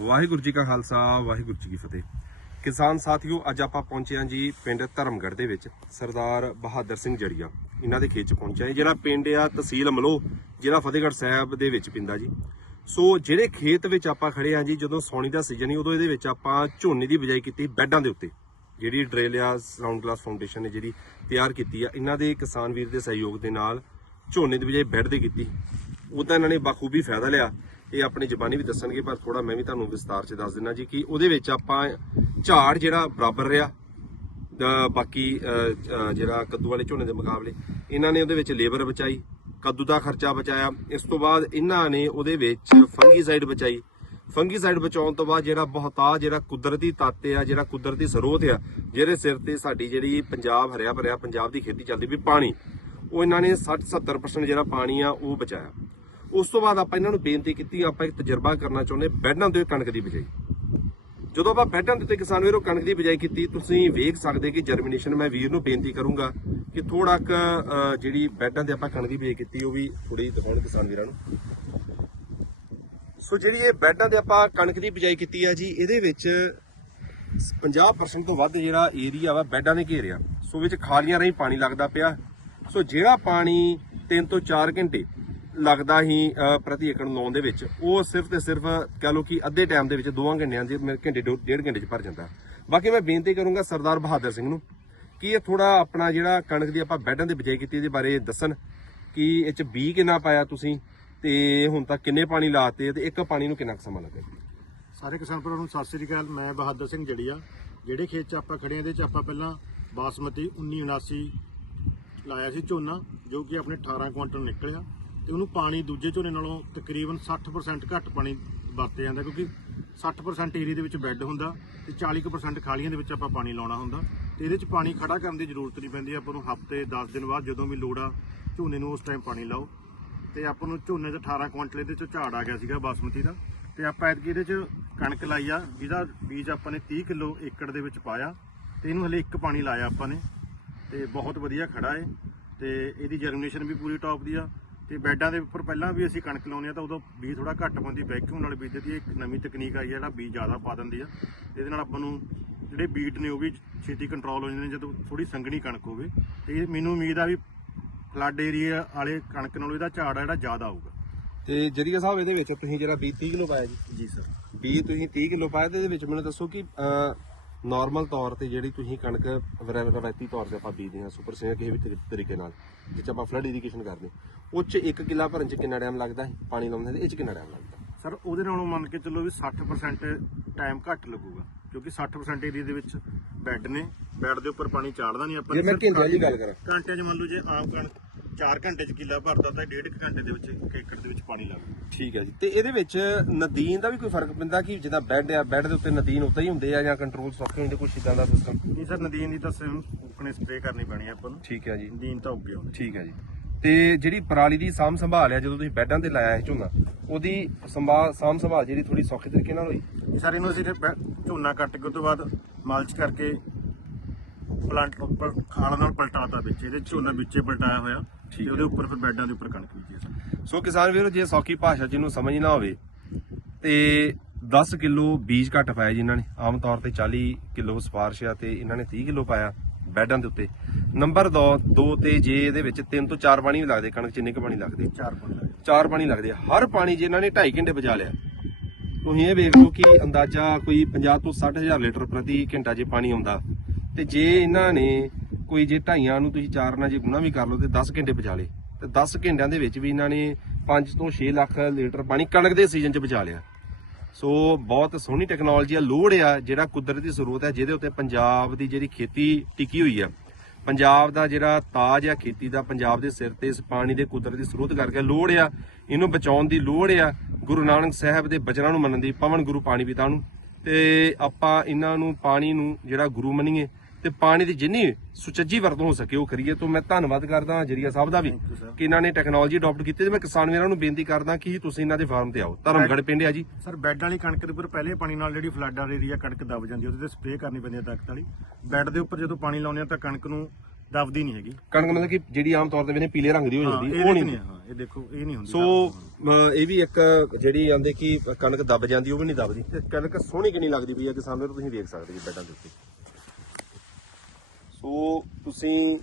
ਵਾਹਿਗੁਰੂ ਜੀ ਕਾ ਖਾਲਸਾ, ਵਾਹਿਗੁਰੂ ਜੀ ਕੀ ਫਤਿਹ। ਕਿਸਾਨ ਸਾਥੀਓ, ਅੱਜ ਆਪਾਂ ਪਹੁੰਚੇ ਹਾਂ ਜੀ ਪਿੰਡ ਧਰਮਗੜ੍ਹ ਦੇ ਵਿੱਚ, ਸਰਦਾਰ ਬਹਾਦਰ ਸਿੰਘ ਜੜੀਆ। ਇਹਨਾਂ ਦੇ ਖੇਤ 'ਚ ਪਹੁੰਚਿਆ ਹੈ ਜਿਹੜਾ ਪਿੰਡ ਆ ਤਹਿਸੀਲ ਅਮਲੋ ਜ਼ਿਲ੍ਹਾ ਫਤਿਹਗੜ੍ਹ ਸਾਹਿਬ ਦੇ ਵਿੱਚ ਪਿੰਦਾ ਜੀ। ਸੋ ਜਿਹੜੇ ਖੇਤ ਵਿੱਚ ਆਪਾਂ ਖੜੇ ਹਾਂ ਜੀ, ਜਦੋਂ ਸੌਣੀ ਦਾ ਸੀਜ਼ਨ ਹੀ ਉਦੋਂ ਇਹਦੇ ਵਿੱਚ ਆਪਾਂ ਝੋਨੇ ਦੀ ਬਿਜਾਈ ਕੀਤੀ ਬੈੱਡਾਂ ਦੇ ਉੱਤੇ। ਜਿਹੜੀ ਡਰੇਲਿਆ ਰਾਉਂਡ ਗਲਾਸ ਫਾਊਂਡੇਸ਼ਨ ਨੇ ਜਿਹੜੀ ਤਿਆਰ ਕੀਤੀ ਆ, ਇਹਨਾਂ ਦੇ ਕਿਸਾਨ ਵੀਰ ਦੇ ਸਹਿਯੋਗ ਦੇ ਨਾਲ ਝੋਨੇ ਦੀ ਬਜਾਏ ਬੈੱਡ ਦੀ ਕੀਤੀ। ਉਹ ਇਹਨਾਂ ਨੇ ਬਾਖੂਬੀ ਫਾਇਦਾ ਲਿਆ। ਇਹ ਆਪਣੀ ਜ਼ਬਾਨੀ ਵੀ ਦੱਸਣਗੇ, ਪਰ ਥੋੜਾ ਮੈਂ ਵੀ ਤੁਹਾਨੂੰ ਵਿਸਤਾਰ 'ਚ ਦੱਸ ਦਿੰਦਾ ਜੀ ਕਿ ਉਹਦੇ ਵਿੱਚ ਆਪਾਂ ਝਾੜ ਜਿਹੜਾ ਬਰਾਬਰ ਰਿਹਾ ਬਾਕੀ ਜਿਹੜਾ ਕੱਦੂ ਵਾਲੇ ਝੋਨੇ ਦੇ ਮੁਕਾਬਲੇ, ਇਹਨਾਂ ਨੇ ਉਹਦੇ ਵਿੱਚ ਲੇਬਰ ਬਚਾਈ, ਕੱਦੂ ਦਾ ਖਰਚਾ ਬਚਾਇਆ, ਇਸ ਤੋਂ ਬਾਅਦ ਇਹਨਾਂ ਨੇ ਉਹਦੇ ਵਿੱਚ ਫੰਗੀਸਾਈਡ ਬਚਾਈ। ਫੰਗੀਸਾਈਡ ਬਚਾਉਣ ਤੋਂ ਬਾਅਦ ਜਿਹੜਾ ਬਹੁਤਾ ਜਿਹੜਾ ਕੁਦਰਤੀ ਤੱਤ ਆ, ਜਿਹੜਾ ਕੁਦਰਤੀ ਸਰੋਤ ਆ ਜਿਹੜੇ ਸਿਰ ਤੇ ਸਾਡੀ ਜਿਹੜੀ ਪੰਜਾਬ ਹਰਿਆ ਭਰਿਆ, ਪੰਜਾਬ ਦੀ ਖੇਤੀ ਚੱਲਦੀ ਵੀ ਪਾਣੀ, ਉਹ ਇਹਨਾਂ ਨੇ 60 70% ਜਿਹੜਾ ਪਾਣੀ ਆ, ਉਹ ਬਚਾਇਆ। ਉਸ ਤੋਂ ਬਾਅਦ ਆਪਾਂ ਇਹਨਾਂ ਨੂੰ ਬੇਨਤੀ ਕੀਤੀ, ਆਪਾਂ ਇੱਕ ਤਜਰਬਾ ਕਰਨਾ ਚਾਹੁੰਦੇ ਬੈੱਡਾਂ ਤੇ ਕਣਕ ਦੀ ਬਿਜਾਈ। ਜਦੋਂ ਆਪਾਂ ਬੈਡਾਂ ਦੇ ਉੱਤੇ ਕਿਸਾਨ ਵੀਰੋ ਕਣਕ ਦੀ ਬਿਜਾਈ ਕੀਤੀ, ਤੁਸੀਂ ਵੇਖ ਸਕਦੇ ਕਿ ਜਰਮੀਨੇਸ਼ਨ ਮੈਂ ਵੀਰ ਨੂੰ ਬੇਨਤੀ ਕਰੂੰਗਾ ਕਿ ਥੋੜਾ ਕ ਜਿਹੜੀ ਬੈਡਾਂ ਤੇ ਆਪਾਂ ਕਣਕ ਦੀ ਬਿਜਾਈ ਕੀਤੀ, ਉਹ ਵੀ ਥੋੜੀ ਦਿਖਾਉਣ ਕਿਸਾਨ ਵੀਰਾਂ ਨੂੰ। ਸੋ ਜਿਹੜੀ ਇਹ ਬੈਡਾਂ ਤੇ ਆਪਾਂ ਕਣਕ ਦੀ ਬਿਜਾਈ ਕੀਤੀ ਆ ਜੀ, ਇਹਦੇ ਵਿੱਚ 50% ਤੋਂ ਵੱਧ ਜਿਹੜਾ ਏਰੀਆ ਵਾ, ਬੈਡਾਂ ਨੇ ਘੇਰਿਆ। ਸੋ ਵਿੱਚ ਖਾਲੀਆਂ ਰਹੀ ਪਾਣੀ ਲੱਗਦਾ ਪਿਆ। ਸੋ ਜਿਹੜਾ ਪਾਣੀ 3 ਤੋਂ 4 ਘੰਟੇ ਲੱਗਦਾ ਹੀ ਪ੍ਰਤੀ ਏਕੜ ਲਾਉਣ ਦੇ ਵਿੱਚ। ਉਹ ਸਿਰਫ ਤੇ ਸਿਰਫ ਕਹ ਲਓ ਕਿ ਅੱਧੇ ਟਾਈਮ ਦੇ ਵਿੱਚ 2 ਘੰਟਿਆਂ ਦੇ, ਮੇਰੇ ਘੰਟੇ ਡੇਢ ਘੰਟੇ ਚ ਭਰ ਜਾਂਦਾ। ਬਾਕੀ ਮੈਂ ਬੇਨਤੀ ਕਰੂੰਗਾ ਸਰਦਾਰ ਬਹਾਦਰ ਸਿੰਘ ਨੂੰ ਕਿ ਇਹ ਥੋੜਾ ਆਪਣਾ ਜਿਹੜਾ ਕਣਕ ਦੀ ਆਪਾਂ ਬੈਡਾਂ ਦੀ ਬਿਜਾਈ ਕੀਤੀ, ਇਹਦੇ ਬਾਰੇ ਦੱਸਣ ਕਿ ਇਹ ਚ ਬੀ ਕਿੰਨਾ ਪਾਇਆ ਤੁਸੀਂ ਤੇ ਹੁਣ ਤੱਕ ਕਿੰਨੇ ਪਾਣੀ ਲਾਤੇ ਤੇ ਇੱਕ ਪਾਣੀ ਨੂੰ ਕਿੰਨਾ ਕੁ ਸਮਾਂ ਲੱਗਿਆ? ਸਾਰੇ ਕਿਸਾਨ ਭਰਾਵਾਂ ਨੂੰ ਸਤਿ ਸ੍ਰੀ ਅਕਾਲ, ਮੈਂ ਬਹਾਦਰ ਸਿੰਘ ਜੜੀਆ। ਜਿਹੜੇ ਖੇਤ 'ਚ ਆਪਾਂ ਖੜੇ ਹਾਂ, ਇਹਦੇ 'ਚ ਆਪਾਂ ਪਹਿਲਾਂ ਬਾਸਮਤੀ 1979 ਲਾਇਆ ਸੀ ਝੋਨਾ, ਜੋ ਕਿ ਆਪਣੇ 18 ਕੁਇੰਟਲ ਨਿਕਲਿਆ। ਤੇ ਉਹਨੂੰ ਪਾਣੀ ਦੂਜੇ ਝੋਨੇ ਨਾਲੋਂ ਤਕਰੀਬਨ 60% ਘੱਟ ਪਾਣੀ ਵਰਤਿਆ ਜਾਂਦਾ, ਕਿਉਂਕਿ 60% ਏਰੀਆ ਦੇ ਵਿੱਚ ਬੈੱਡ ਹੁੰਦਾ ਤੇ 40% ਖਾਲੀਆਂ ਦੇ ਵਿੱਚ ਆਪਾਂ ਪਾਣੀ ਲਾਉਣਾ ਹੁੰਦਾ। ਤੇ ਇਹਦੇ 'ਚ ਪਾਣੀ ਖੜਾ ਕਰਨ ਦੀ ਜ਼ਰੂਰਤ ਨਹੀਂ ਪੈਂਦੀ, ਆਪਾਂ ਨੂੰ ਹਫ਼ਤੇ 10 ਦਿਨ ਬਾਅਦ ਜਦੋਂ ਵੀ ਲੋੜ ਆ, ਝੋਨੇ ਨੂੰ ਉਸ ਟਾਈਮ ਪਾਣੀ ਲਾਓ। ਤੇ ਆਪਾਂ ਨੂੰ ਝੋਨੇ 'ਚ 18 ਕੁਇੰਟਲ ਇਹਦੇ 'ਚ ਝਾੜ ਆ ਗਿਆ ਸੀਗਾ ਬਾਸਮਤੀ ਦਾ। ਤੇ ਆਪਾਂ ਐਤਕੀ ਇਹਦੇ 'ਚ ਕਣਕ ਲਾਈ ਆ, ਜਿਹਦਾ ਬੀਜ ਆਪਾਂ ਨੇ 30 ਕਿਲੋ ਏਕੜ ਦੇ ਵਿੱਚ ਪਾਇਆ, ਤੇ ਇਹਨੂੰ ਹਲੇ ਇੱਕ ਪਾਣੀ ਲਾਇਆ ਆਪਾਂ ਨੇ। ਤੇ ਬਹੁਤ ਵਧੀਆ ਖੜਾ ਏ, ਤੇ ਇਹਦੀ ਜਰਮੀਨੇਸ਼ਨ ਵੀ ਪੂਰੀ ਟੌਪ ਦੀ ਆ। ਤੇ ਬੈੱਡਾਂ ਦੇ ਉੱਪਰ ਪਹਿਲਾਂ ਵੀ ਅਸੀਂ ਕਣਕ ਲਾਉਂਦੇ ਆ ਤਾਂ ਉਦੋਂ ਬੀਜ ਥੋੜਾ ਘੱਟ ਪਾਉਂਦੀ ਵੈਕਿਊਮ ਨਾਲ ਬੀਜਦੀ ਇੱਕ ਨਵੀਂ ਤਕਨੀਕ ਆਈ ਆ ਜਿਹੜਾ ਬੀਜ ਜ਼ਿਆਦਾ ਪਾ ਦਿੰਦੀ ਆ। ਇਹਦੇ ਨਾਲ ਆਪਾਂ ਨੂੰ ਜਿਹੜੇ ਬੀਟ ਨੇ ਉਹ ਵੀ ਛੇਤੀ ਕੰਟਰੋਲ ਹੋ ਜਾਂਦੇ ਨੇ ਜਦੋਂ ਥੋੜੀ ਸੰਘਣੀ ਕਣਕ ਹੋਵੇ। ਤੇ ਇਹ ਮੈਨੂੰ ਉਮੀਦ ਆ ਵੀ ਫਲੱਡ ਏਰੀਆ ਵਾਲੇ ਕਣਕ ਨਾਲੋਂ ਇਹਦਾ ਝਾੜ ਆ ਜਿਹੜਾ ਜ਼ਿਆਦਾ ਆਊਗਾ। ਤੇ ਜਰੀਆ ਸਾਹਿਬ ਇਹਦੇ ਵਿੱਚ ਤੁਸੀਂ ਜਿਹੜਾ ਬੀ 30 ਕਿਲੋ ਪਾਇਆ ਜੀ? ਜੀ ਸਰ। ਬੀ ਤੁਸੀਂ 30 ਕਿਲੋ ਪਾਇਆ ਤੇ ਇਹਦੇ ਵਿੱਚ ਮੈਨੂੰ ਦੱਸੋ ਕਿ ਨਾਰਮਲ ਤੌਰ ਤੇ ਜਿਹੜੀ ਤੁਸੀਂ ਕਣਕ ਰਵਾਇਤੀ ਤੌਰ ਤੇ ਆਪਾਂ ਬੀਜਦੇ ਹਾਂ ਸੁਪਰ ਸੀਨੀਅਰ ਕਿਸੇ ਵੀ ਤਰੀ- ਤਰੀਕੇ ਨਾਲ ਜਿਸ 'ਚ ਆਪਾਂ ਫਲੱਡ ਇਰੀਗੇਸ਼ਨ ਕਰਦੇ ਹਾਂ। ਉਹ 'ਚ 1 ਕਿੱਲਾ ਭਰਨ 'ਚ ਕਿੰਨਾ ਟਾਈਮ ਲੱਗਦਾ ਹੈ? ਪਾਣੀ ਲਾਉਂਦੇ ਤੇ ਇਹ 'ਚ ਕਿੰਨਾ ਟਾਈਮ ਲੱਗਦਾ? ਸਰ ਉਹਦੇ ਨਾਲੋਂ ਮੰਨ ਕੇ ਚੱਲੋ ਵੀ 60% ਟਾਈਮ ਘੱਟ ਲੱਗੂਗਾ ਕਿਉਂਕਿ 60% ਏਰੀਆ ਦੇ ਵਿੱਚ ਬੈੱਡ ਨੇ। ਬੈੱਡ ਦੇ ਉੱਪਰ ਪਾਣੀ ਚਾੜਦਾ ਨਹੀਂ ਆਪਾਂ। ਜੇ ਮੈਂ ਘੰਟਿਆਂ ਦੀ ਗੱਲ ਕਰਾਂ। ਘੰਟੇ 'ਚ ਮੰਨ ਲਓ ਜੇ ਆਮ ਕਣਕ 4 ਘੰਟੇ 'ਚ ਕਿੱਲਾ ਭਰਦਾ ਤਾਂ ਡੇਢ ਕੁ ਘੰਟੇ ਦੇ ਵਿੱਚ ਇੱਕ ਏਕੜ ਦੇ ਵਿੱਚ ਪਾਣੀ ਲੱਗਦਾ ਠੀਕ ਹੈ ਜੀ। ਤੇ ਇਹਦੇ ਵਿੱਚ ਨਦੀਨ ਦਾ ਵੀ ਕੋਈ ਫ਼ਰਕ ਪੈਂਦਾ ਕਿ ਜਿੱਦਾਂ ਬੈੱਡ ਆ ਬੈੱਡ ਦੇ ਉੱਤੇ ਨਦੀਨ ਉੱਤੇ ਹੀ ਹੁੰਦੇ ਆ ਜਾਂ ਕੰਟਰੋਲ ਸੌਖੇ ਹੁੰਦੇ ਕੁਛ ਇਦਾਂ ਦਾ ਸਿਸਟਮ ਨਹੀਂ ਸਰ ਨਦੀਨ ਦੀ ਤਾਂ ਸਿਰਫ ਉਕਣੇ ਸਪਰੇਅ ਕਰਨੀ ਪੈਣੀ ਆ ਆਪਾਂ ਨੂੰ। ਠੀਕ ਹੈ ਜੀ। ਨਦੀਨ ਤਾਂ ਉੱਗੇ ਆਉਂਦੇ। ਠੀਕ ਹੈ ਜੀ। ਤੇ ਜਿਹੜੀ ਪਰਾਲੀ ਦੀ ਸਾਂਭ ਸੰਭਾਲ ਆ ਜਦੋਂ ਤੁਸੀਂ ਬੈੱਡਾਂ ਤੇ ਲਾਇਆ ਹੈ ਝੋਨਾ ਉਹਦੀ ਸੰਭਾਲ ਸਾਂਭ ਸੰਭਾਲ ਜਿਹੜੀ ਥੋੜੀ ਸੌਖੇ ਤਰੀਕੇ ਨਾਲ ਹੋਈ? ਇਹ ਸਰ ਇਹਨੂੰ ਅਸੀਂ ਝੋਨਾ ਕੱਟ ਕੇ ਉਹ ਤੋਂ ਬਾਅਦ ਮਲਚ ਕਰਕੇ ਪਲਾਂਟ ਉੱਪਰ ਖਾਲਾਂ ਨਾਲ ਪਲਟਾਤਾ ਵਿੱਚ। ਇਹਦੇ ਝੋਨਾ ਵਿੱਚੇ ਪਲਟਾਇਆ ਹੋਇਆ। ਤੇ। ਉਹਦੇ ਉੱਪਰ ਫਿਰ ਬੈੱਡਾਂ ਦੇ ਉੱਪਰ ਕਣਕ ਬੀਜੀ ਸਰ। ਸੋ ਕਿਸਾਨ ਵੀਰੋ ਜੇ ਸੌਖੀ ਭਾਸ਼ਾ ਜਿਹਨੂੰ ਸਮਝ ਨਾ ਹੋਵੇ ਤੇ 10 ਕਿਲੋ ਬੀਜ ਘੱਟ ਪਾਇਆ ਜੀ ਇਹਨਾਂ ਨੇ। ਆਮ ਤੌਰ ਤੇ 40 ਕਿਲੋ ਸਪਾਰਸ਼ ਆ ਤੇ ਇਹਨਾਂ ਨੇ 30 ਕਿਲੋ ਪਾਇਆ ਬੈਡਾਂ ਦੇ ਉੱਤੇ। ਨੰਬਰ 2 2 ਤੇ ਜੇ ਇਹਦੇ ਵਿੱਚ 3 ਤੋਂ 4 ਪਾਣੀ ਵੀ ਲੱਗਦੇ ਕਣਕ ਚ ਇੰਨੇ ਕੁ ਪਾਣੀ ਲੱਗਦੇ। ਚਾਰ ਪੰਜ ਚਾਰ ਪਾਣੀ ਲੱਗਦੇ ਆ। ਹਰ ਪਾਣੀ ਜੇ ਇਹਨਾਂ ਨੇ 2.5 ਘੰਟੇ ਬਚਾ ਲਿਆ ਤੁਸੀਂ ਇਹ ਵੇਖ ਲਓ ਕਿ ਅੰਦਾਜ਼ਾ ਕੋਈ 50 ਤੋਂ 60 ਹਜ਼ਾਰ ਲੀਟਰ ਪ੍ਰਤੀ ਘੰਟਾ ਜੇ ਪਾਣੀ ਆਉਂਦਾ। ਤੇ ਜੇ ਇਹਨਾਂ ਨੇ ਕੋਈ ਜੇ ਢਾਈਆਂ ਨੂੰ ਤੁਸੀਂ ਚਾਰ ਨਾਲ ਜੇ ਗੁਣਾ ਵੀ ਕਰ ਲਓ ਤੇ 10 ਘੰਟੇ ਬਚਾ ਲਏ। ਤੇ 10 ਘੰਟਿਆਂ ਦੇ ਵਿੱਚ ਵੀ ਇਹਨਾਂ ਨੇ 5 ਤੋਂ 6 ਲੱਖ ਲੀਟਰ ਪਾਣੀ ਕਣਕ ਦੇ ਸੀਜ਼ਨ 'ਚ ਬਚਾ ਲਿਆ। ਸੋ ਬਹੁਤ ਸੋਹਣੀ ਟੈਕਨੋਲੋਜੀ ਆ, ਲੋੜ ਆ, ਜਿਹੜਾ ਕੁਦਰਤੀ ਸਰੋਤ ਹੈ ਜਿਹਦੇ ਉੱਤੇ ਪੰਜਾਬ ਦੀ ਜਿਹੜੀ ਖੇਤੀ ਟਿਕੀ ਹੋਈ ਆ। ਪੰਜਾਬ ਦਾ ਜਿਹੜਾ ਤਾਜ ਆ, ਖੇਤੀ ਦਾ ਪੰਜਾਬ ਦੇ ਸਿਰ ਤੇ ਇਸ ਪਾਣੀ ਦੇ ਕੁਦਰਤੀ ਸਰੋਤ ਕਰਕੇ ਲੋੜ ਆ। ਇਹਨੂੰ ਬਚਾਉਣ ਦੀ ਲੋੜ ਆ। ਗੁਰੂ ਨਾਨਕ ਸਾਹਿਬ ਦੇ ਬਚਨਾਂ ਨੂੰ ਮੰਨਣ ਦੀ, ਪਵਨ ਗੁਰੂ ਪਾਣੀ ਪਿਤਾ ਨੂੰ। ਤੇ ਆਪਾਂ ਇਹਨਾਂ ਨੂੰ ਪਾਣੀ ਨੂੰ ਜਿਹੜਾ ਗੁਰੂ ਮੰਨੀਏ ਤੇ ਪਾਣੀ ਦੀ ਜਿੰਨੀ ਸੁਚੱਜੀ ਵਰਤੋਂ ਹੋ ਸਕੇ ਉਹ ਕਰੀਏ ਤੋਂ ਮੈਂ ਧੰਨਵਾਦ ਕਰਦਾ ਹਾਂ ਜਰੀਆ ਸਾਹਿਬ ਦਾ ਵੀ. ਕਿ ਇਹਨਾਂ ਨੇ ਟੈਕਨੋਲੋਜੀ ਅਡਾਪਟ ਕੀਤੀ ਤੇ ਮੈਂ ਕਿਸਾਨ ਵੀਰਾਂ ਨੂੰ ਬੇਨਤੀ ਕਰਦਾ ਕਿ ਤੁਸੀਂ ਇਹਨਾਂ ਦੇ ਫਾਰਮ ਤੇ ਆਓ। ਧਰਮਗੜ ਪਿੰਡ ਆ ਜੀ। ਸਰ ਬੈੱਡ ਵਾਲੀ ਕਣਕ ਦੇ ਉੱਪਰ ਪਹਿਲੇ ਪਾਣੀ ਨਾਲ ਜਿਹੜੀ ਫਲੱਡ ਵਾਲੀ ਏਰੀਆ ਕਣਕ ਦਬ ਜਾਂਦੀ ਉਹਦੇ ਤੇ ਸਪਰੇਅ ਕਰਨੀ ਪੈਂਦੀ ਹੈ ਤਾਕਤ ਵਾਲੀ। ਬੈੱਡ ਦੇ ਉੱਪਰ ਜਦੋਂ ਪਾਣੀ ਲਾਉਂਦੇ ਆ ਤਾਂ ਕਣਕ ਨੂੰ ਦਬਦੀ ਨਹੀਂ ਹੈਗੀ। ਕਣਕ ਮਤਲਬ ਕਿ ਜਿਹੜੀ ਆਮ ਤੌਰ ਤੇ ਵੇਨੇ ਪੀਲੇ ਰੰਗ ਦੀ ਹੋ ਜਾਂਦੀ ਉਹ ਨਹੀਂ ਹਾਂ ਇਹ ਦੇਖੋ ਇਹ ਨਹੀਂ ਹੁੰਦੀ ਸੋ ਇਹ ਵੀ ਇੱਕ ਜਿਹੜੀ ਆਂਦੇ ਕਿ ਕਣਕ ਦਬ ਜਾਂਦੀ ਉਹ ਵੀ ਨਹੀਂ ਦਬਦੀ। ਕਣਕ ਸੋਹਣੀ ਕਿੰਨੀ ਲੱਗਦੀ ਪਈ ਹੈ ਕਿਸਾਨ ਵੀਰੋ ਤੁਸੀਂ ਵੇਖ ਸਕਦੇ ਜੀ ਬੈਡਾਂ ਦੇ ਉੱਤੇ। ਸੋ ਤੁਸੀਂ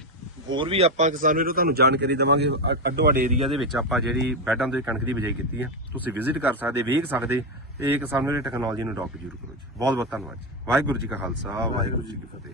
ਹੋਰ ਵੀ ਆਪਾਂ ਕਿਸਾਨ ਵੀਰੋ ਤੁਹਾਨੂੰ ਜਾਣਕਾਰੀ ਦੇਵਾਂਗੇ। ਅੱਡੋ ਅੱਡ ਏਰੀਆ ਦੇ ਵਿੱਚ ਆਪਾਂ ਜਿਹੜੀ ਬੈਡਾਂ ਦੇ ਕਣਕ ਦੀ ਬਿਜਾਈ ਕੀਤੀ ਹੈ। ਤੁਸੀਂ ਵਿਜ਼ਿਟ ਕਰ ਸਕਦੇ, ਵੇਖ ਸਕਦੇ ਤੇ ਕਿਸਾਨ ਵੀਰੋ ਟੈਕਨੋਲੋਜੀ ਨੂੰ ਅਡਾਪਟ ਜ਼ਰੂਰ ਕਰੋ ਜੀ। ਬਹੁਤ ਬਹੁਤ ਧੰਨਵਾਦ ਜੀ। ਵਾਹਿਗੁਰੂ ਜੀ ਕਾ ਖਾਲਸਾ, ਵਾਹਿਗੁਰੂ ਜੀ ਕੀ ਫਤਿਹ।